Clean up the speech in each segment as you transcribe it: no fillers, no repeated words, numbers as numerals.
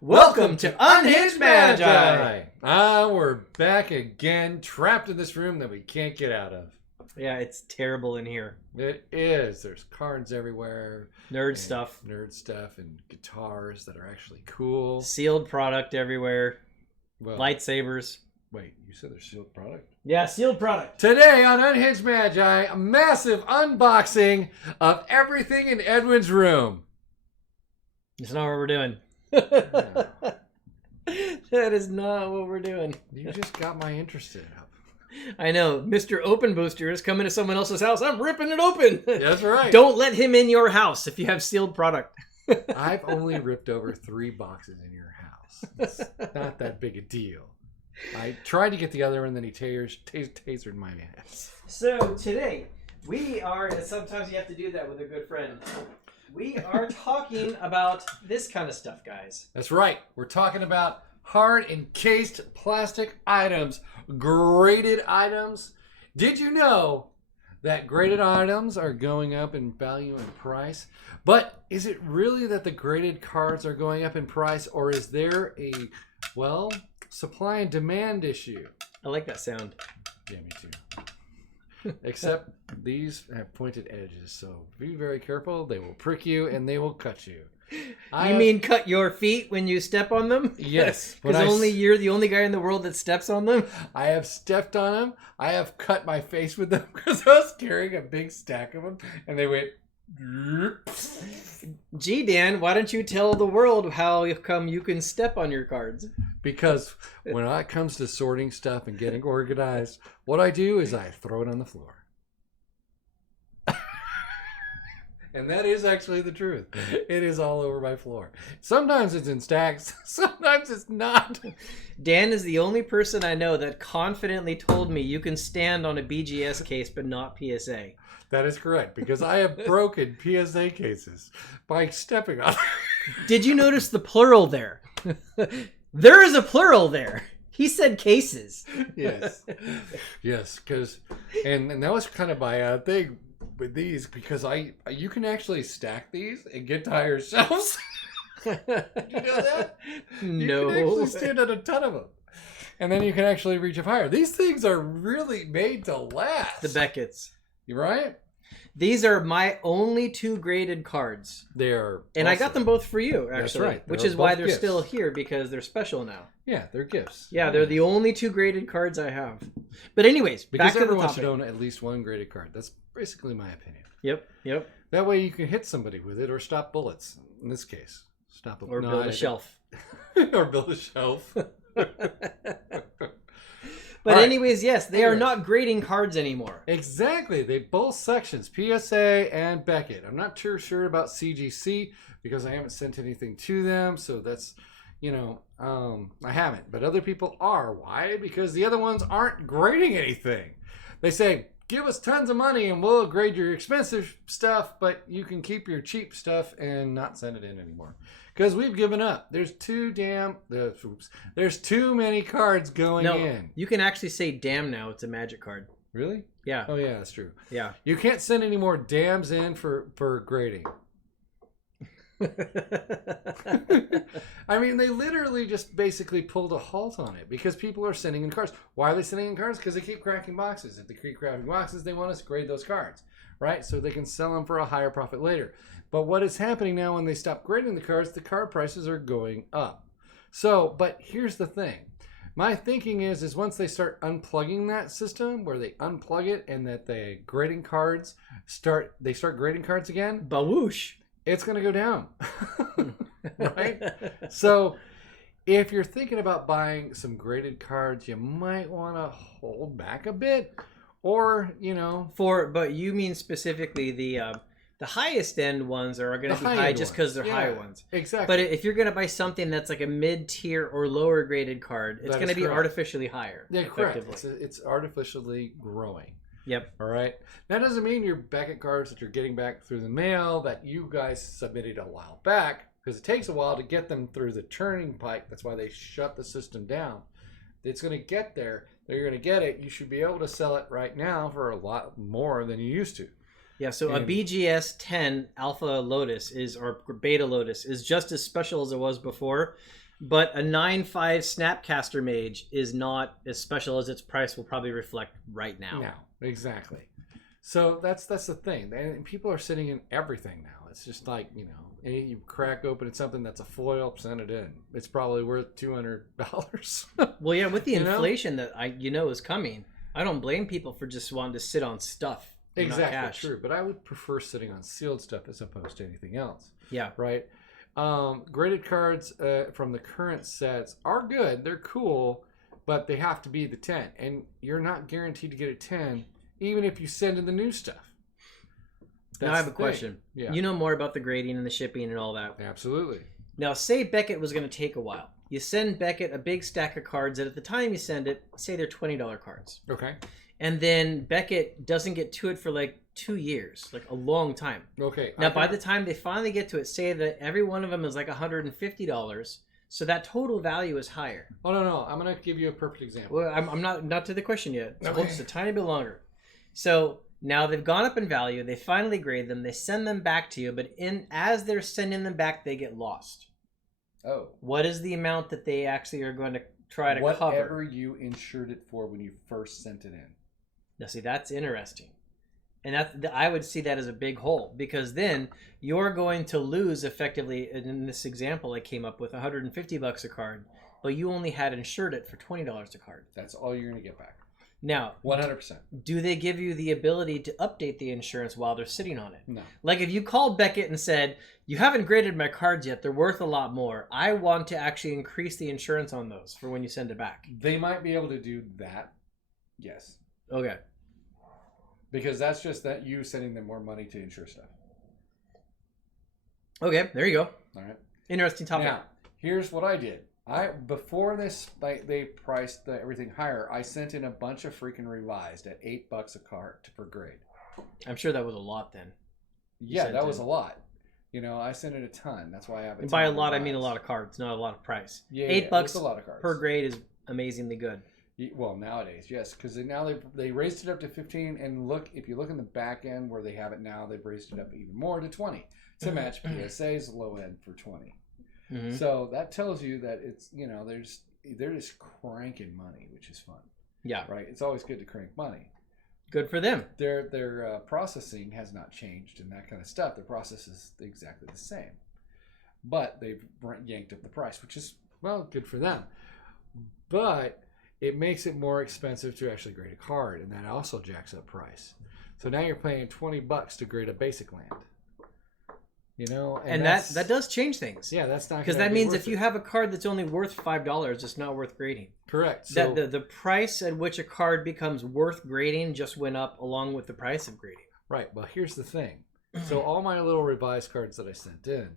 Welcome to Unhinged Magi! We're back again, trapped in this room that we can't get out of. Yeah, it's terrible in here. It is. There's cards everywhere. Nerd stuff, and guitars that are actually cool. sealed product everywhere. Well, Lightsabers. wait, you said there's sealed product? Yeah, sealed product. Today on Unhinged Magi, a massive unboxing of everything in Edwin's room. That's not what we're doing. Yeah. That is not what we're doing. You just got my interest in it. I know. Mr. Open Booster is coming to someone else's house. I'm ripping it open. That's right. Don't let him in your house if you have sealed product. I've only ripped over 3 boxes in your house. It's not that big a deal. I tried to get the other one, and then he tasered my ass. So today, we are, and sometimes you have to do that with a good friend. We are talking about this kind of stuff, guys. That's right. We're talking about hard encased plastic items, graded items. Did you know that graded items are going up in value and price? But is it really that the graded cards are going up in price, or is there a, well, supply and demand issue? I like that sound. Yeah, me too. Except these have pointed edges, so be very careful. They will prick you and they will cut you. You mean cut your feet when you step on them? Yes. Because you're the only guy in the world that steps on them? I have stepped on them. I have cut my face with them because I was carrying a big stack of them and they went... Gee, Dan, why don't you tell the world how come you can step on your cards? Because when it comes to sorting stuff and getting organized, what I do is I throw it on the floor. And that is actually the truth. It is all over my floor. Sometimes it's in stacks. Sometimes it's not. Dan is the only person I know that confidently told me you can stand on a BGS case but not PSA. That is correct, because I have broken PSA cases by stepping on them. Did you notice the plural there? There is a plural there. He said cases. Yes. Yes, because, and that was kind of my thing with these, because you can actually stack these and get to higher shelves. Did you know that? No. You can actually stand on a ton of them. And then you can actually reach up higher. These things are really made to last. The Beckett's. You right? These are my only 2 graded cards. They are. And awesome. I got them both for you, actually. That's right. Which They're is why both they're gifts. still here, because they're special now. Yeah, they're gifts. Yeah, they're the only 2 graded cards I have. But anyways, Because back to the everyone topic. should own at least 1 graded card. That's basically my opinion. Yep. That way you can hit somebody with it or stop bullets. In this case, stop Or build a shelf. Or build a shelf. But All right. anyways, yes, they are not grading cards anymore. Exactly. They both sections, PSA and Beckett. I'm not too sure about CGC because I haven't sent anything to them. So that's, I haven't. But other people are. Why? Because the other ones aren't grading anything. They say, give us tons of money and we'll grade your expensive stuff, but you can keep your cheap stuff and not send it in anymore. Because we've given up. There's too many cards going in. You can actually say damn now. It's a magic card. Really? Yeah. Oh yeah, that's true. Yeah. You can't send any more dams in for grading. I mean, they literally just basically pulled a halt on it because people are sending in cards. Why are they sending in cards? Because they keep cracking boxes. If they keep cracking boxes, they want us to grade those cards, right? So they can sell them for a higher profit later. But what is happening now when they stop grading the card prices are going up. So, but here's the thing. My thinking is once they start unplugging that system, where they unplug it and that the grading cards start grading cards again. Bawoosh. It's going to go down. Right? So if you're thinking about buying some graded cards, you might want to hold back a bit, or, But you mean specifically the highest end ones are going to be high just because they're high ones. Exactly. But if you're going to buy something that's like a mid-tier or lower graded card, it's going to be artificially higher. Yeah, correct. It's artificially growing. Yep. All right. That doesn't mean your Beckett cards that you're getting back through the mail that you guys submitted a while back, because it takes a while to get them through the turning pike. That's why they shut the system down. It's going to get there. You're going to get it. You should be able to sell it right now for a lot more than you used to. Yeah, so a BGS 10 Alpha Lotus or Beta Lotus is just as special as it was before. But a 9/5 Snapcaster Mage is not as special as its price will probably reflect right now. No, exactly. So that's the thing. And people are sitting in everything now. It's just like, you know, you crack open something that's a foil, send it in. It's probably worth $200. Well, yeah, with the You know? inflation that is coming, I don't blame people for just wanting to sit on stuff. and not Exactly, cash. true. But I would prefer sitting on sealed stuff as opposed to anything else. Yeah. Right? Graded cards from the current sets are good. They're cool, but they have to be the 10. And you're not guaranteed to get a 10 even if you send in the new stuff. Now I have a question. Yeah. You know more about the grading and the shipping and all that. Absolutely. Now, say Beckett was going to take a while. You send Beckett a big stack of cards that at the time you send it, say they're $20 cards. Okay. And then Beckett doesn't get to it for like 2 years, like a long time. Okay. Now, by the time they finally get to it, say that every one of them is like $150. So that total value is higher. Oh, no. I'm going to give you a perfect example. Well, I'm not to the question yet. So Okay. just a tiny bit longer. So now they've gone up in value. They finally grade them. They send them back to you. But as they're sending them back, they get lost. Oh. What is the amount that they actually are going to try to cover? Whatever you insured it for when you first sent it in. Now, see, that's interesting. And I would see that as a big hole, because then you're going to lose effectively, in this example I came up with, $150 a card, but you only had insured it for $20 a card. That's all you're going to get back. Now, 100%. do they give you the ability to update the insurance while they're sitting on it? No. Like if you called Beckett and said, you haven't graded my cards yet, they're worth a lot more. I want to actually increase the insurance on those for when you send it back. They might be able to do that. Yes. Okay. Because that's just that you sending them more money to insure stuff. Okay, there you go. All right. Interesting topic. Now, here's what I did. Before this, they priced everything higher. I sent in a bunch of freaking revised at $8 a card per grade. I'm sure that was a lot then. Yeah, that was a lot. You know, I sent in a ton. That's why I have. And by a lot, I mean a lot of cards, not a lot of price. Yeah, $8 it's a lot of cards per grade is amazingly good. Well, nowadays, yes, because now they raised it up to 15, and if you look in the back end where they have it now, they've raised it up even more to 20 to match PSA's low end for 20. Mm-hmm. So that tells you that it's, you know, they're just cranking money, which is fun. Yeah, right. It's always good to crank money. Good for them. Their processing has not changed and that kind of stuff. The process is exactly the same, but they've yanked up the price, which is, well, good for them. But it makes it more expensive to actually grade a card, and that also jacks up price. So now you're paying $20 to grade a basic land. You know, and that does change things. Yeah, that's not, because that means if you have a card that's only worth $5, it's not worth grading. Correct. So the price at which a card becomes worth grading just went up along with the price of grading. Right. Well, here's the thing. So all my little revised cards that I sent in,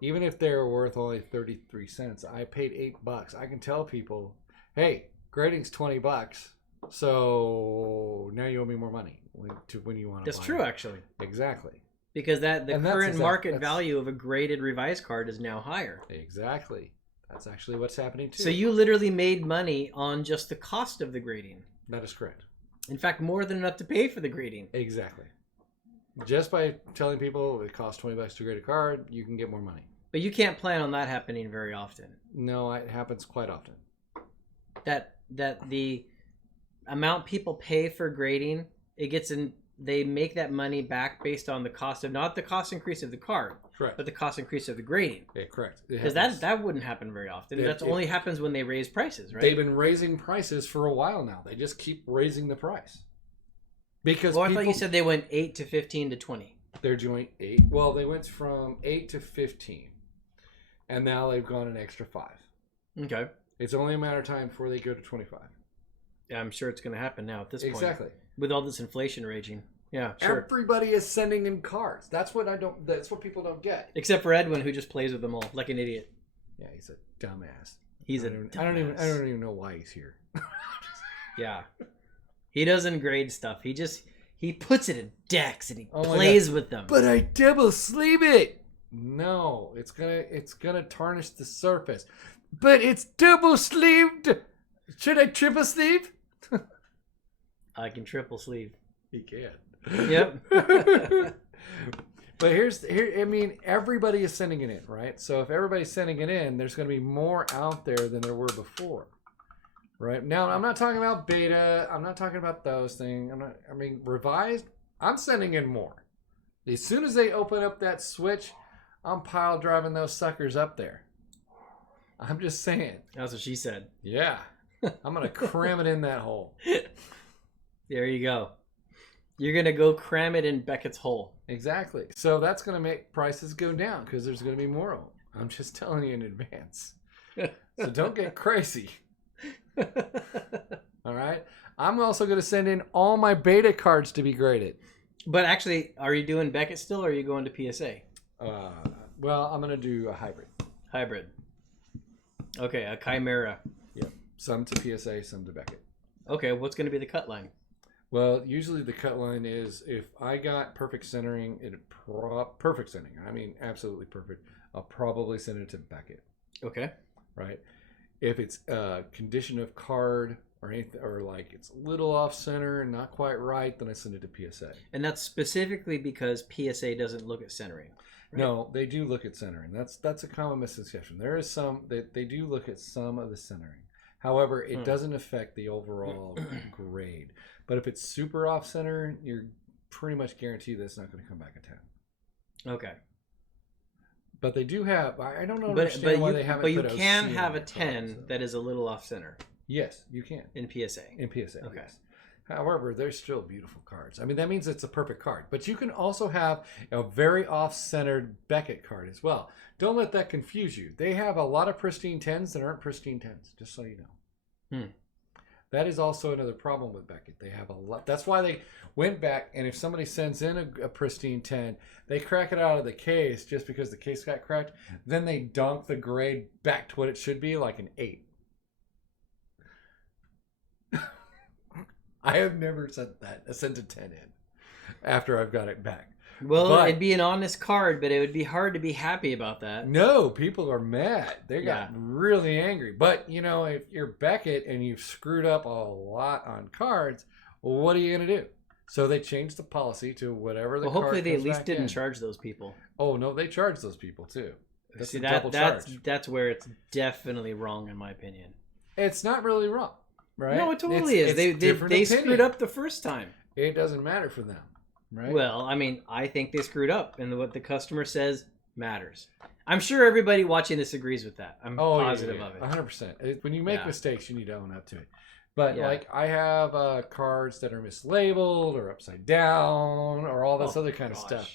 even if they were worth only 33 cents, I paid $8. I can tell people, hey, grading's $20, so now you owe me more money when you want to. That's true, actually. Exactly. Because the current market value of a graded revised card is now higher. Exactly. That's actually what's happening too. So you literally made money on just the cost of the grading. That is correct. In fact, more than enough to pay for the grading. Exactly. Just by telling people it costs $20 to grade a card, you can get more money. But you can't plan on that happening very often. No, it happens quite often. That the amount people pay for grading, they make that money back based on the cost of, not the cost increase of the card, correct, but the cost increase of the grading. Yeah, correct. Because that wouldn't happen very often. That only happens when they raise prices, right? They've been raising prices for a while now. They just keep raising the price. Because I thought you said they went 8 to 15 to 20. They're doing 8. Well, they went from 8 to 15, and now they've gone an extra 5. Okay. It's only a matter of time before they go to 25. Yeah, I'm sure it's going to happen now at this point. Exactly. With all this inflation raging. Yeah, sure. Everybody is sending in cards. That's what people don't get. Except for Edwin, who just plays with them all like an idiot. Yeah, he's a dumbass. I don't even know why he's here. Yeah. He doesn't grade stuff. He puts it in decks and he plays with them. But I double sleeve it. No, it's gonna tarnish the surface. But it's double sleeved. Should I triple sleeve? I can triple sleeve. He can. Yep. But But I mean, everybody is sending it in, right? So if everybody's sending it in, there's going to be more out there than there were before, right? Now, I'm not talking about beta. I'm not talking about those things. I mean, revised, I'm sending in more. As soon as they open up that switch, I'm pile driving those suckers up there. I'm just saying. That's what she said. Yeah. I'm going to cram it in that hole. There you go. You're going to go cram it in Beckett's hole. Exactly. So that's going to make prices go down because there's going to be more of them. I'm just telling you in advance. So don't get crazy. All right. I'm also going to send in all my beta cards to be graded. But actually, are you doing Beckett still, or are you going to PSA? Well, I'm going to do a hybrid. Hybrid. Okay, a Chimera. Yep. Some to PSA, some to Beckett. Okay, what's going to be the cut line? Well, usually the cut line is if I got perfect centering, perfect centering. I mean, absolutely perfect. I'll probably send it to Beckett. Okay. Right. If it's a condition of card or anything, or like it's a little off center and not quite right, then I send it to PSA. And that's specifically because PSA doesn't look at centering. Right? No, they do look at centering. That's a common misconception. There is some that they do look at some of the centering. However, it doesn't affect the overall grade. But if it's super off center, you're pretty much guaranteed that it's not going to come back a 10. Okay. But they do have, I don't understand why they haven't But you put can OC have a on 10 cards, so. that is a little off center. Yes, you can. In PSA. In PSA, Okay. yes. However, they're still beautiful cards. I mean, that means it's a perfect card. But you can also have a very off-centered Beckett card as well. Don't let that confuse you. They have a lot of pristine 10s that aren't pristine 10s, just so you know. That is also another problem with Beckett. They have a lot. That's why they went back, and if somebody sends in a pristine 10, they crack it out of the case just because the case got cracked. Then they dunk the grade back to what it should be, like an 8. I have never sent a 10 in after I've got it back. Well, it'd be an honest card, but it would be hard to be happy about that. No, people are mad. They got really angry. But, you know, if you're Beckett and you've screwed up a lot on cards, well, what are you going to do? So they changed the policy to whatever the card hopefully they at comes least back didn't in. charge those people. Oh, no, they charge those people too. That's See, a double charge. that's where it's definitely wrong, in my opinion. It's not really wrong, right? No, it totally is. They screwed up the first time. It doesn't matter for them. Right. Well, I mean, I think they screwed up, and what the customer says matters. I'm sure everybody watching this agrees with that. I'm positive of it. 100%. When you make mistakes, you need to own up to it. But like, I have cards that are mislabeled or upside down or all this other kind of stuff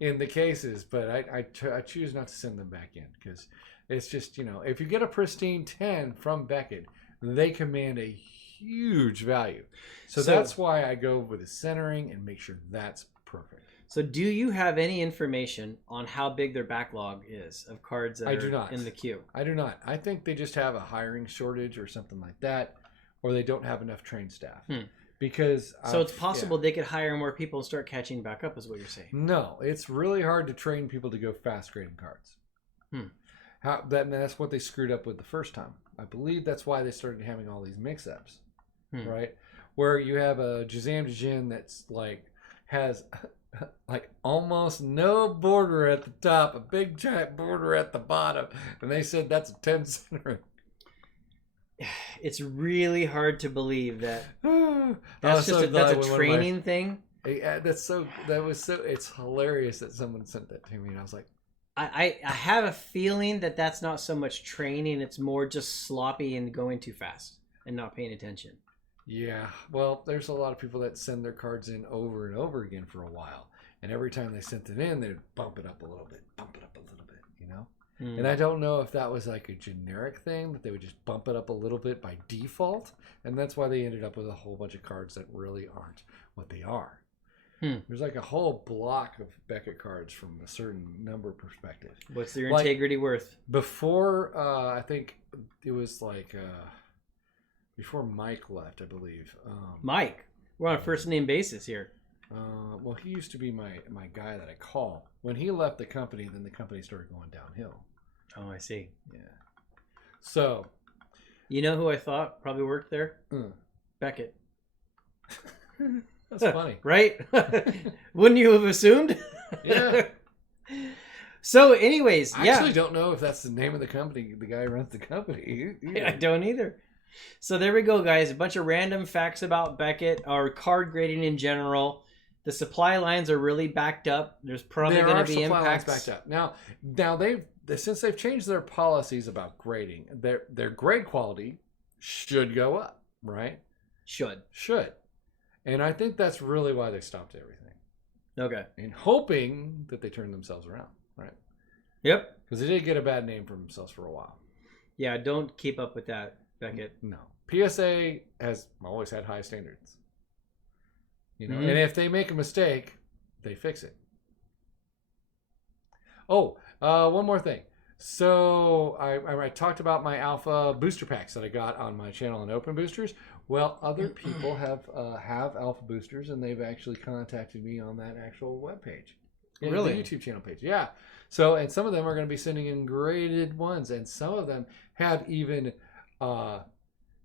in the cases. But I choose not to send them back in because it's just, you know, if you get a pristine 10 from Beckett, they command a huge value. So that's why I go with the centering and make sure that's perfect. So do you have any information on how big their backlog is of cards that are in the queue? I do not. I think they just have a hiring shortage or something like that, or they don't have enough trained staff. Because so it's possible they could hire more people and start catching back up, is what you're saying. No, it's really hard to train people to go fast grading cards. That's what they screwed up with the first time. I believe that's why they started having all these mix-ups, right? Where you have a Jazam Jin that's like has like almost no border at the top, a big giant border at the bottom, and they said that's a 10 centering. It's really hard to believe that that's a training thing. Yeah, it's hilarious that someone sent that to me, and I was like, I have a feeling that that's not so much training, it's more just sloppy and going too fast and not paying attention. Yeah, well, there's a lot of people that send their cards in over and over again for a while, and every time they sent it in, they'd bump it up a little bit, you know? And I don't know if that was like a generic thing, that they would just bump it up a little bit by default, and that's why they ended up with a whole bunch of cards that really aren't what they are. There's like a whole block of Beckett cards from a certain number perspective. What's their integrity worth? Before, I think it was like... before Mike left, I believe. Mike? We're on a first name basis here. Well, he used to be my guy that I call. When he left the company, then the company started going downhill. Oh, I see. Yeah. So. You know who I thought probably worked there? Beckett. That's funny. Right? Wouldn't you have assumed? Yeah. So, anyways, I yeah. actually don't know if that's the name of the company. The guy who runs the company. I don't either. So there we go, guys. A bunch of random facts about Beckett or card grading in general. The supply lines are really backed up. There's probably going to be impacts. Backed up. Now since they've changed their policies about grading, their grade quality should go up, right? Should. And I think that's really why they stopped everything. Okay. And hoping that they turn themselves around, right? Yep. Because they did get a bad name for themselves for a while. Yeah, don't keep up with that, Beckett. No. PSA has always had high standards. You know, Mm-hmm. and if they make a mistake, they fix it. Oh, one more thing. So I talked about my alpha booster packs that I got on my channel and open boosters. Well, other people have alpha boosters, and they've actually contacted me on that actual webpage. Really? The YouTube channel page. Yeah. So, and some of them are going to be sending in graded ones, and some of them have even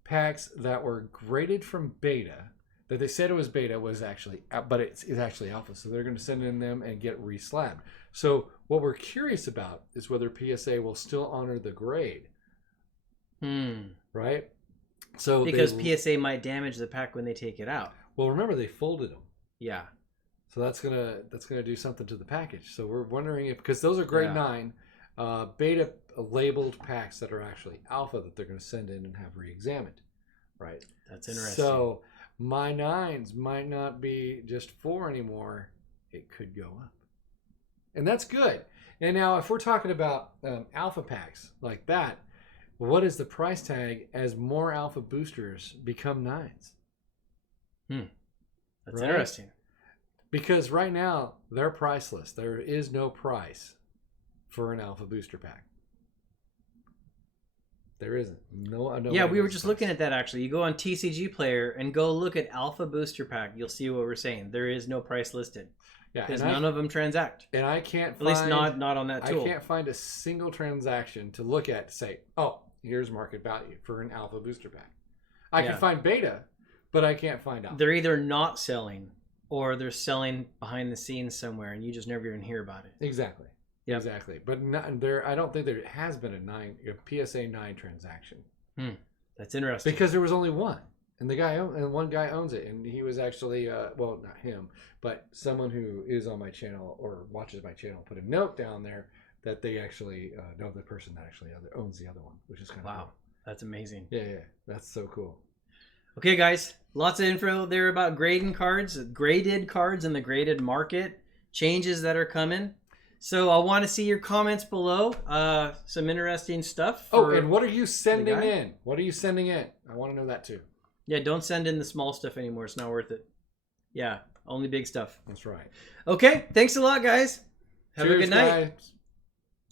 packs that were graded from beta, that they said it was beta, was actually, but it's actually alpha. So they're going to send in them and get reslabbed. So what we're curious about is whether PSA will still honor the grade. Right? So because PSA might damage the pack when they take it out. Well, remember they folded them. Yeah. So that's gonna do something to the package. So we're wondering if, because those are grade 9 beta labeled packs that are actually alpha that they're going to send in and have re-examined. Right? That's interesting. So my 9s might not be just 4 anymore. It could go up. And that's good. And now if we're talking about alpha packs like that, what is the price tag as more alpha boosters become 9s? That's interesting. Because right now they're priceless. There is no price for an alpha booster pack. There isn't. No. Yeah, we were just looking at that actually. You go on TCG Player and go look at alpha booster pack. You'll see what we're saying. There is no price listed. Yeah, because none of them transact. And I can't find, at least not on that tool. I can't find a single transaction to look at to say, oh, here's market value for an alpha booster pack. I can find beta, but I can't find alpha. They're either not selling or they're selling behind the scenes somewhere, and you just never even hear about it. Exactly. Yep. Exactly. But I don't think there has been a PSA 9 transaction. That's interesting. Because there was only one. And one guy owns it, and he was actually, well, not him, but someone who is on my channel or watches my channel put a note down there that they actually know the person that actually owns the other one, which is kind of cool. That's amazing. Yeah, that's so cool. Okay, guys, lots of info there about graded cards and the graded market, changes that are coming. So I want to see your comments below. Some interesting stuff. And what are you sending in? What are you sending in? I want to know that too. Yeah, don't send in the small stuff anymore. It's not worth it. Yeah, only big stuff. That's right. Okay, thanks a lot, guys. Have a good night. Guys.